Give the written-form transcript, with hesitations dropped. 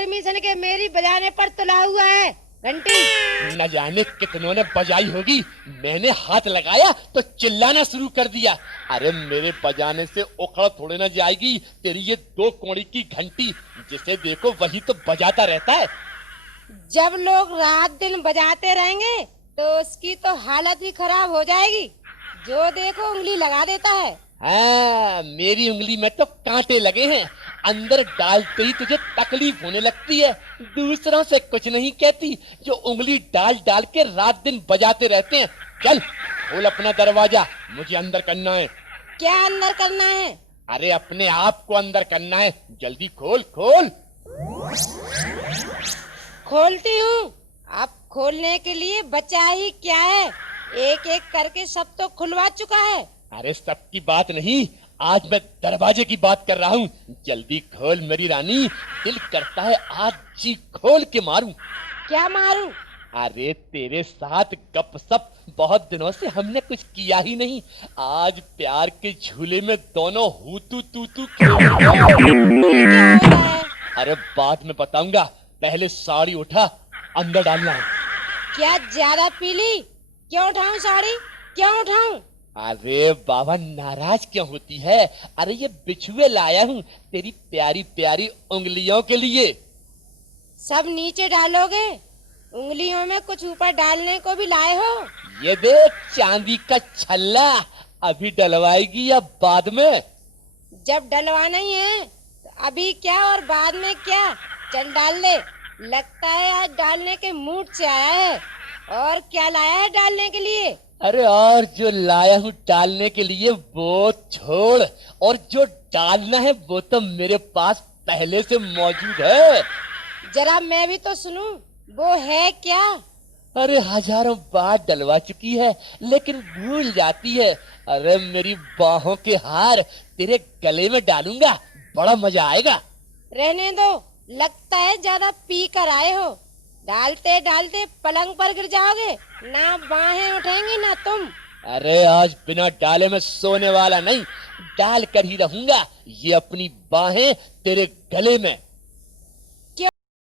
Permission के मेरी बजाने पर तुला हुआ है घंटी। न जाने कितनों ने बजाई होगी, मैंने हाथ लगाया तो चिल्लाना शुरू कर दिया। अरे मेरे बजाने से उखड़ थोड़े ना जाएगी तेरी ये 2 कौड़ी की घंटी, जिसे देखो वही तो बजाता रहता है। जब लोग रात दिन बजाते रहेंगे तो उसकी तो हालत ही खराब हो जाएगी। जो देखो उंगली लगा देता है। हाँ, मेरी उंगली में तो कांटे लगे हैं, अंदर डालते ही तुझे तकलीफ होने लगती है। दूसरों से कुछ नहीं कहती, जो उंगली डाल डाल के रात दिन बजाते रहते हैं। चल खोल अपना दरवाजा, मुझे अंदर करना है। क्या अंदर करना है? अरे अपने आप को अंदर करना है, जल्दी खोल खोल। खोलती हूँ। अब खोलने के लिए बचा ही क्या है, एक एक करके सब तो खुलवा चुका है। अरे सबकी बात नहीं, आज मैं दरवाजे की बात कर रहा हूँ। जल्दी खोल मेरी रानी, दिल करता है आज जी खोल के मारूं। क्या मारूं? अरे तेरे साथ गपसप बहुत दिनों से हमने कुछ किया ही नहीं। आज प्यार के झूले में दोनों हूतू तूतू खेलेंगे। ये क्या हो रहा है? अरे बाद में बताऊंगा, पहले साड़ी उठा, अंदर डालना है। क्या ज्यादा पीली? क्यों उठाऊं साड़ी? क्यों उठाऊं? अरे बाबा नाराज क्यों होती है? अरे ये बिछुए लाया हूँ तेरी प्यारी प्यारी उंगलियों के लिए। सब नीचे डालोगे? उंगलियों में कुछ ऊपर डालने को भी लाए हो? ये देख चांदी का छल्ला, अभी डलवाएगी या बाद में? जब डलवाना ही है तो अभी क्या और बाद में क्या? चल डाल दे। लगता है आज डालने के मूड से आया है। और क्या लाया है डालने के लिए? अरे और जो लाया हूँ डालने के लिए वो छोड़, और जो डालना है वो तो मेरे पास पहले से मौजूद है। जरा मैं भी तो सुनूं, वो है क्या? अरे हजारों बार डलवा चुकी है लेकिन भूल जाती है। अरे मेरी बाहों के हार तेरे गले में डालूंगा, बड़ा मजा आएगा। रहने दो, लगता है ज्यादा पी कर आए हो। डालते डालते पलंग पर गिर जाओगे, ना बाहें उठेंगी ना तुम। अरे आज बिना डाले में सोने वाला नहीं, डाल कर ही रहूंगा। ये अपनी बाहें तेरे गले में।